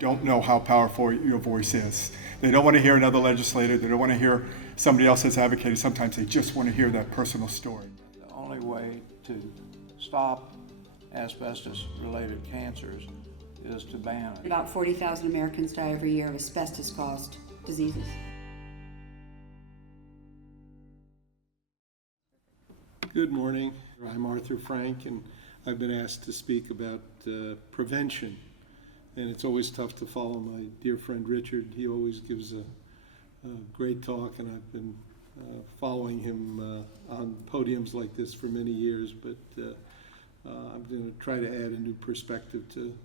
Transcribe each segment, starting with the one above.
don't know how powerful your voice is. They don't want to hear another legislator. They don't want to hear somebody else that's advocated. Sometimes they just want to hear that personal story. The only way to stop asbestos-related cancers is to ban it. About 40,000 Americans die every year of asbestos-caused diseases. Good morning. I'm Arthur Frank, and I've been asked to speak about prevention. And it's always tough to follow my dear friend Richard. He always gives a great talk, and I've been following him on podiums like this for many years. But I'm going to try to add a new perspective to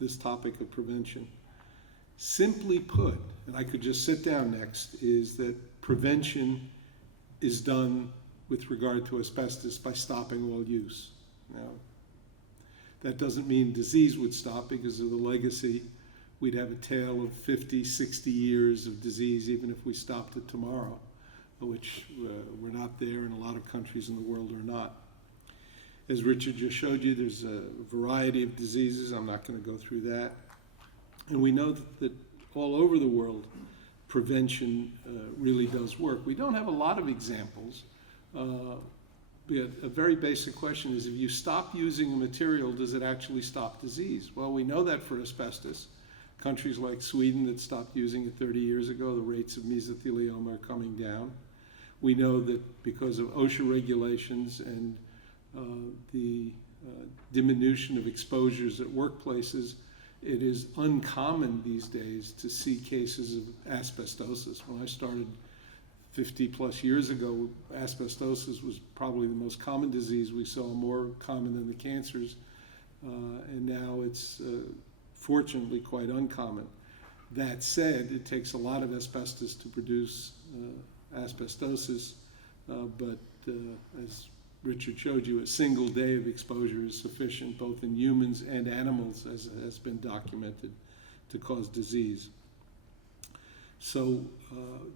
this topic of prevention. Simply put, and I could just sit down next, is that prevention is done with regard to asbestos by stopping all use. Now, that doesn't mean disease would stop because of the legacy. We'd have a tale of 50, 60 years of disease even if we stopped it tomorrow, which we're not there, and a lot of countries in the world are not. As Richard just showed you, there's a variety of diseases. I'm not going to go through that. And we know that all over the world, prevention really does work. We don't have a lot of examples. But a very basic question is, if you stop using a material, does it actually stop disease? Well, we know that for asbestos. Countries like Sweden that stopped using it 30 years ago, the rates of mesothelioma are coming down. We know that because of OSHA regulations and the diminution of exposures at workplaces, it is uncommon these days to see cases of asbestosis. When I started 50 plus years ago, asbestosis was probably the most common disease we saw, more common than the cancers, and now it's fortunately quite uncommon. That said, it takes a lot of asbestos to produce asbestosis, but as Richard showed you, a single day of exposure is sufficient, both in humans and animals, as has been documented, to cause disease. So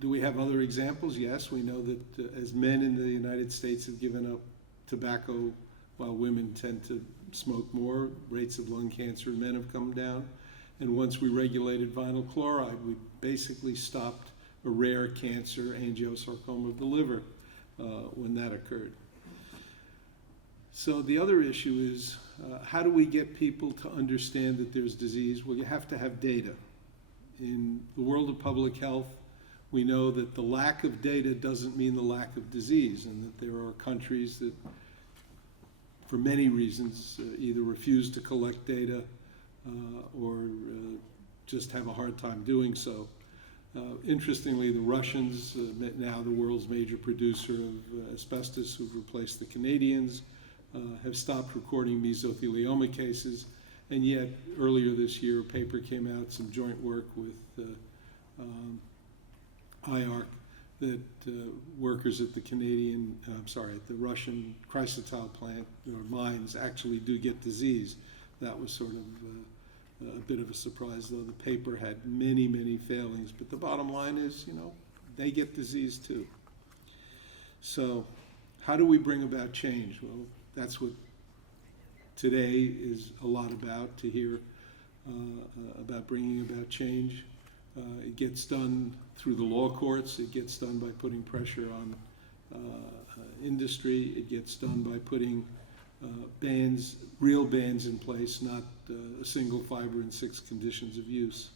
do we have other examples? Yes, we know that as men in the United States have given up tobacco while women tend to smoke more, rates of lung cancer in men have come down. And once we regulated vinyl chloride, we basically stopped a rare cancer, angiosarcoma of the liver, when that occurred. So the other issue is, how do we get people to understand that there's disease? Well, you have to have data. In the world of public health, we know that the lack of data doesn't mean the lack of disease, and that there are countries that, for many reasons, either refuse to collect data or just have a hard time doing so. Interestingly, the Russians, now the world's major producer of asbestos, who've replaced the Canadians, have stopped recording mesothelioma cases. And yet, earlier this year, a paper came out, some joint work with IARC, that workers at the at the Russian chrysotile plant, or mines, actually do get disease. That was sort of a bit of a surprise, though the paper had many, many failings. But the bottom line is, they get disease too. So how do we bring about change? Well, that's what today is a lot about, to hear about bringing about change. It gets done through the law courts. It gets done by putting pressure on industry. It gets done by putting bans, real bans in place, not a single fiber and 6 conditions of use.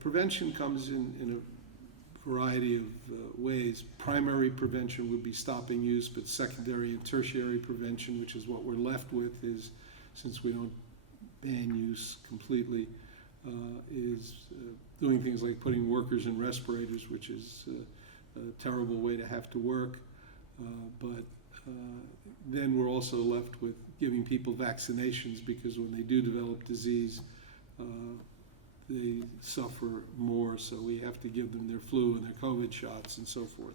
Prevention comes in a variety of ways. Primary prevention would be stopping use, but secondary and tertiary prevention, which is what we're left with, is, since we don't ban use completely, is doing things like putting workers in respirators, which is a terrible way to have to work. But then we're also left with giving people vaccinations, because when they do develop disease, they suffer more, so we have to give them their flu and their COVID shots and so forth.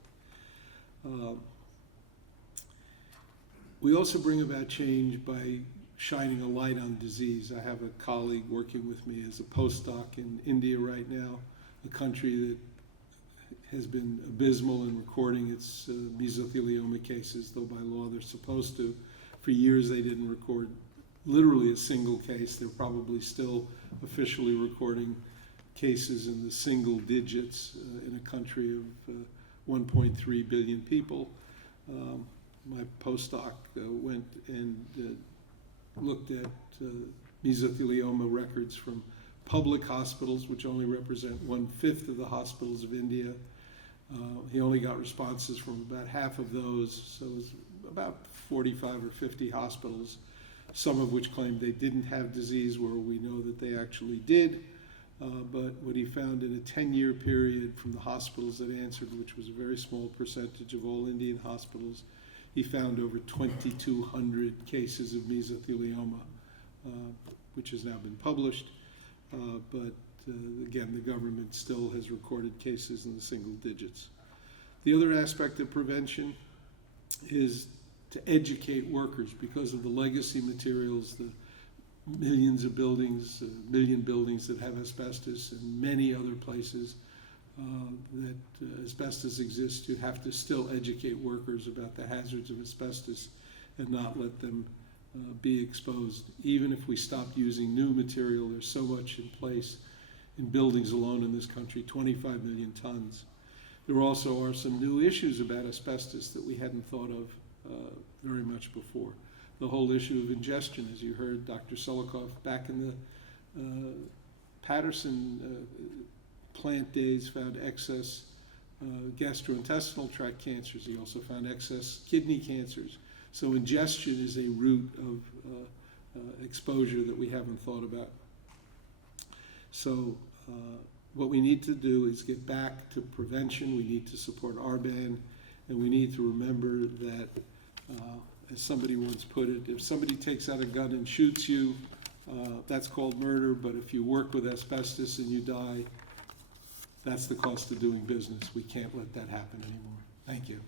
We also bring about change by shining a light on disease. I have a colleague working with me as a postdoc in India right now, a country that has been abysmal in recording its mesothelioma cases, though by law they're supposed to. For years they didn't record literally a single case. They're probably still officially recording cases in the single digits in a country of 1.3 billion people. My postdoc went and looked at mesothelioma records from public hospitals, which only represent 1/5 of the hospitals of India. He only got responses from about half of those, so it was about 45 or 50 hospitals, some of which claimed they didn't have disease, where we know that they actually did. But what he found in a 10-year period from the hospitals that answered, which was a very small percentage of all Indian hospitals, he found over 2,200 cases of mesothelioma, which has now been published. But again, the government still has recorded cases in the single digits. The other aspect of prevention is to educate workers because of the legacy materials, the millions of buildings, million buildings that have asbestos, and many other places that asbestos exists. You have to still educate workers about the hazards of asbestos and not let them be exposed. Even if we stopped using new material, there's so much in place in buildings alone in this country, 25 million tons. There also are some new issues about asbestos that we hadn't thought of very much before. The whole issue of ingestion, as you heard Dr. Solokov back in the Patterson plant days, found excess gastrointestinal tract cancers. He also found excess kidney cancers. So ingestion is a route of exposure that we haven't thought about. So what we need to do is get back to prevention. We need to support RBAN, and we need to remember that, as somebody once put it, if somebody takes out a gun and shoots you, that's called murder, but if you work with asbestos and you die, that's the cost of doing business. We can't let that happen anymore. Thank you.